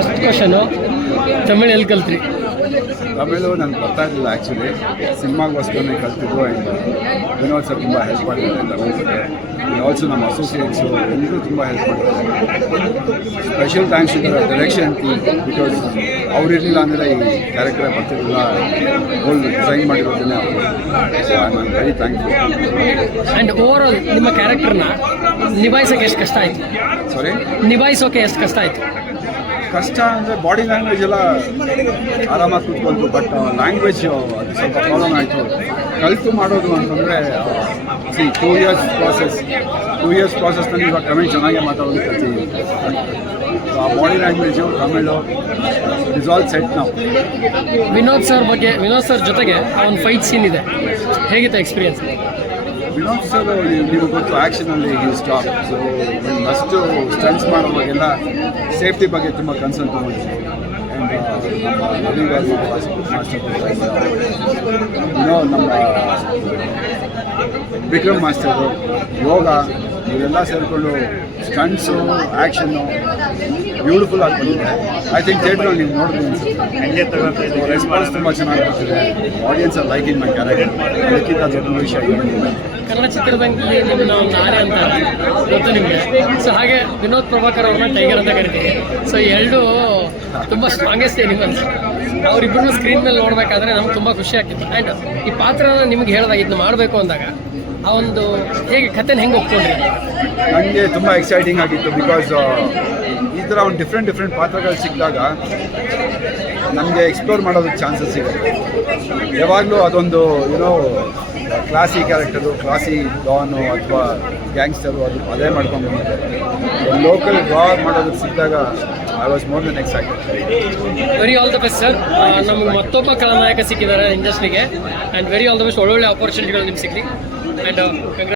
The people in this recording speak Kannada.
ಫಸ್ಟ್ ಕ್ವಶನು ತಮಿಳು ಎಲ್ಲಿ ಕಲ್ತ್ರಿ? ತಮಿಳು ನನಗೆ ಬರ್ತಾ ಇರಲಿಲ್ಲ ಆ್ಯಕ್ಚುಲಿ. ಸಿನಿಮಾಗೋಸ್ಕರನೇ ಕಲ್ತಿದ್ದು. ಆ್ಯಂಡ್ ವಿನೋದ್ ಸರ್ ತುಂಬ ಹೆಲ್ಪ್ ಮಾಡಿದ್ದಾರೆ ತಮಿಳಿಗೆ. ಆಲ್ಸೋ ನಮ್ಮ ಅಸೋಸಿಯೇಟ್ಸು ಎಲ್ಲರೂ ತುಂಬ ಹೆಲ್ಪ್ ಮಾಡಿದ್ದಾರೆ. Special thanks to the direction team, because ಅವರಿರಲಿಲ್ಲ ಅಂದರೆ ಈ ಕ್ಯಾರೆಕ್ಟರ್ ಬರ್ತಿರಲಿಲ್ಲ. ಹೋಲ್ ಡಿಸೈನ್ ಮಾಡಿರೋದನ್ನೇ ಅವರು. So I am very thankful. And over all ನಿಮ್ಮ ಕ್ಯಾರೆಕ್ಟರ್ನ ನಿಭಾಯಿಸೋಕೆ ಎಷ್ಟು ಕಷ್ಟ ಆಯಿತು? ಸಾರಿ, ನಿಭಾಯಿಸೋಕೆ ಎಷ್ಟು ಕಷ್ಟ ಆಯಿತು? ಕಷ್ಟ ಅಂದರೆ ಬಾಡಿ ಲ್ಯಾಂಗ್ವೇಜ್ ಎಲ್ಲ ಆರಾಮಾಗಿ ಕೂತ್ಕೊಂಡು, ಬಟ್ ಲ್ಯಾಂಗ್ವೇಜ್ ಅದು ಸ್ವಲ್ಪ ಪ್ರಾಬ್ಲಮ್ ಆಯಿತು. ಕಲಿತು ಮಾಡೋದು ಅಂತಂದರೆ ಟೂ ಇಯರ್ಸ್ ಪ್ರಾಸೆಸ್ನಲ್ಲಿ ಇವಾಗ ತಮಿಳು ಚೆನ್ನಾಗೇ ಮಾತಾಡೋದು ಕಲ್ತಿದ್ದೀವಿ. ಆ body language Tamil is all set ನಾವು. ವಿನೋದ್ ಸರ್ ಜೊತೆಗೆ ಒಂದು ಫೈಟ್ ಸೀನ್ ಇದೆ, ಹೇಗಿತ್ತು ಎಕ್ಸ್ಪೀರಿಯನ್ಸ್? ವಿನೋದ್ ಸರ್ ನೀವು ಗೊತ್ತು ಆ್ಯಕ್ಷನಲ್ಲಿ ಈ ಸ್ಟಾಪ್. ಸೊ ಅಷ್ಟು ಸ್ಟಂಟ್ಸ್ ಮಾಡೋವಾಗೆಲ್ಲ ಸೇಫ್ಟಿ ಬಗ್ಗೆ ತುಂಬ ಕನ್ಸರ್ನ್ ತೊಗೊಂಡಿದ್ವಿ. ಆ್ಯಂಡ್ ನಮ್ಮ ವಿಕ್ರಮ್ ಮಾಸ್ಟರು, ಯೋಗ, ಇವರೆಲ್ಲ ಸೇರಿಕೊಂಡು ಸ್ಟಂಟ್ಸು ಆ್ಯಕ್ಷನ್ನು ಬ್ಯೂಟಿಫುಲ್ ಆಗಿ ಬಂದಿದೆ. ಐ ಥಿಂಕ್ ಥಿಯೇಟ್ರಲ್ಲಿ ನೀವು ನೋಡಿದ್ರಿ, ರೆಸ್ಪಾನ್ಸ್ ತುಂಬ ಚೆನ್ನಾಗಿ ಬರ್ತಿದೆ. Audience are liking my character. ಅದಕ್ಕಿಂತ ದೊಡ್ಡ ವಿಷಯ ಏನಿಲ್ಲ. ಕನ್ನಡ ಚಿತ್ರರಂಗದಲ್ಲಿ ನಿಮ್ಮನ್ನ ಒಂದು ಆನೆ ಅಂತ ಗೊತ್ತು ನಿಮಗೆ. ಸೊ ಹಾಗೆ ವಿನೋದ್ ಪ್ರಭಾಕರ್ ಅವ್ರನ್ನ ಟೈಗರ್ ಅಂತ ಕರಿತೀವಿ. ಸೊ ಎರಡೂ ತುಂಬ ಸ್ಟ್ರಾಂಗೆಸ್ಟ್ ಎನಿಮಲ್ಸ್. ಅವರಿಬ್ಬರನ್ನು ಸ್ಕ್ರೀನ್ ಮೇಲೆ ನೋಡಬೇಕಾದ್ರೆ ನಮ್ಗೆ ತುಂಬ ಖುಷಿ ಆಗ್ತಿತ್ತು. ಆ್ಯಂಡ್ ಈ ಪಾತ್ರನ ನಿಮ್ಗೆ ಹೇಳಿದಾಗ ಇದನ್ನ ಮಾಡಬೇಕು ಅಂದಾಗ ಆ ಒಂದು ಹೇಗೆ ಕಥೆನ ಹೆಂಗೆ ಒಪ್ಕೊಂಡ್ರಿ? ನನಗೆ ತುಂಬ ಎಕ್ಸೈಟಿಂಗ್ ಆಗಿತ್ತು. ಬಿಕಾಸ್ ಈ ಥರ ಒಂದು ಡಿಫ್ರೆಂಟ್ ಪಾತ್ರಗಳು ಸಿಕ್ಕಿದಾಗ ನಮಗೆ ಎಕ್ಸ್ಪ್ಲೋರ್ ಮಾಡೋದಕ್ಕೆ ಚಾನ್ಸಸ್ ಸಿಗುತ್ತೆ. ಯಾವಾಗಲೂ ಅದೊಂದು ಏನೋ ಕ್ಲಾಸಿ ಕ್ಯಾರೆಕ್ಟರು, ಕ್ಲಾಸಿ ಡಾನು ಅಥವಾ ಗ್ಯಾಂಗ್ಸ್ಟರು, ಅದು ಅದೇ ಮಾಡ್ಕೊಂಡು ಬಂದಿದೆ. ಲೋಕಲ್ ಡ್ರಾ ಮಾಡೋದಕ್ಕೆ ಸಿಕ್ಕಿದಾಗ I was more than excited. Very all the best sir. ನಮಗೆ ಮತ್ತೊಬ್ಬ ಖಳನಾಯಕ ಸಿಕ್ಕಿದ್ದಾರೆ ಇಂಡಸ್ಟ್ರಿಗೆ. And very all the best. ಒಳ್ಳೊಳ್ಳೆ ಆಪರ್ಚುನಿಟಿಗಳು ನಿಮ್ಗೆ ಸಿಗಲಿ. ಆ್ಯಂಡ್